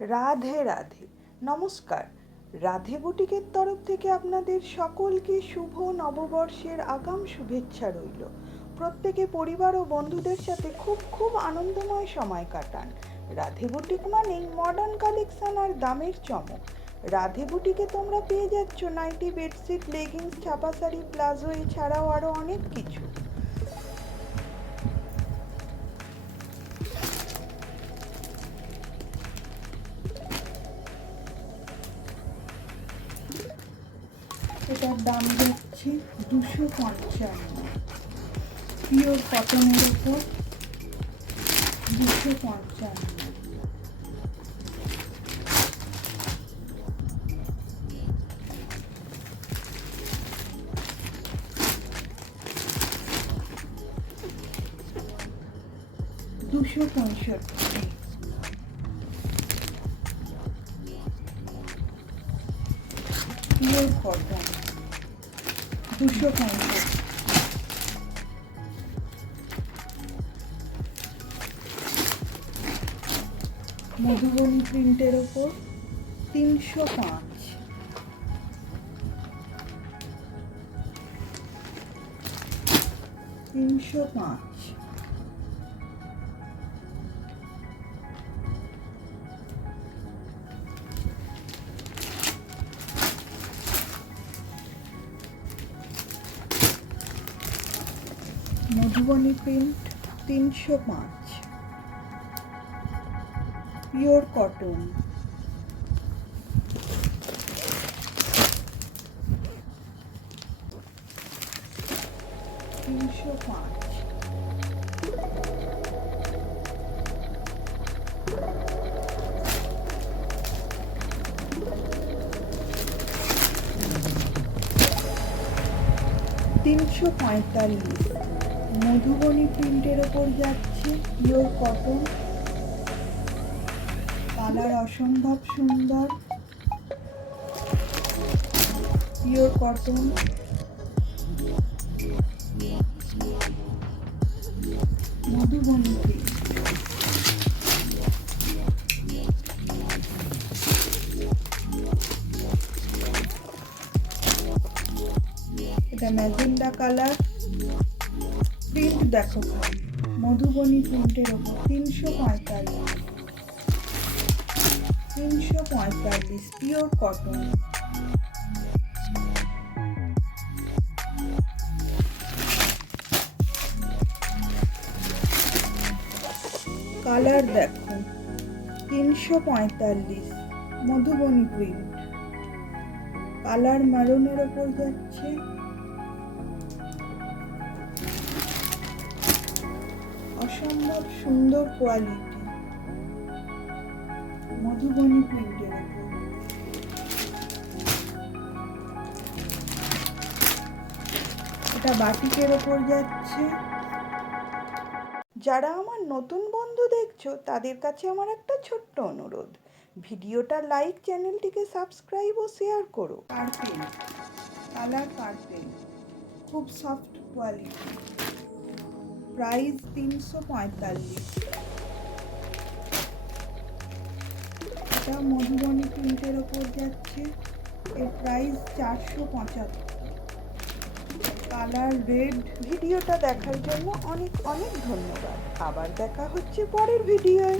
রাধে রাধে। নমস্কার। রাধে বুটিকের তরফ থেকে আপনাদের সকলকে শুভ নববর্ষের আগাম শুভেচ্ছা রইল। প্রত্যেকে পরিবার ও বন্ধুদের সাথে খুব খুব আনন্দময় সময় কাটান। রাধে বুটিক মানেই মডার্ন কালেকশন আর দামের চমক। রাধে বুটিকে তোমরা পেয়ে যাচ্ছ নাইটি, বেডশিট, লেগিংস, ছাপা শাড়ি, প্লাজো, এছাড়াও আরও অনেক কিছু। এটার দাম হচ্ছে 255, পিওর কটনের উপর 255। দুশো পঁয়ষট্টি, পিওর কটন 265। মধুবনী প্রিন্টের ওপর 305, 305। Madhubani print 305, pure cotton. তিনশো পঁয়তাল্লিশ, মধুবনী প্রিন্টের ওপর যাচ্ছে, পিওর কটন। কালার অসম্ভব সুন্দর, পিওর কটন। মধুবনী প্রিন্ট। এটা ম্যাজেন্ডা কালার, প্রিন্ট দেখো। মধুবনী প্রিন্টের ওপর 345, 345, পিওর কটন। কালার দেখো, 345, মধুবনী প্রিন্ট। কালার মারুনের ওপর যাচ্ছে, অসম্ভব সুন্দর কোয়ালিটি, মধুবনী প্রিন্টের ওপর। এটা বাটিকের ওপর যাচ্ছে। যারা আমার নতুন বন্ধু দেখছো তাদের কাছে আমার একটা ছোট্ট অনুরোধ, ভিডিওটা লাইক, চ্যানেলটিকে সাবস্ক্রাইব ও শেয়ার করো। পার্পেল কালার, পার্পেল, খুব সফট কোয়ালিটি। প্রাইস 345। এটা মধুবনী প্রিন্টের ওপর যাচ্ছে, এর প্রাইস 475। Colour red. ভিডিওটা দেখার জন্য অনেক অনেক ধন্যবাদ। আবার দেখা হচ্ছে পরের ভিডিওয়।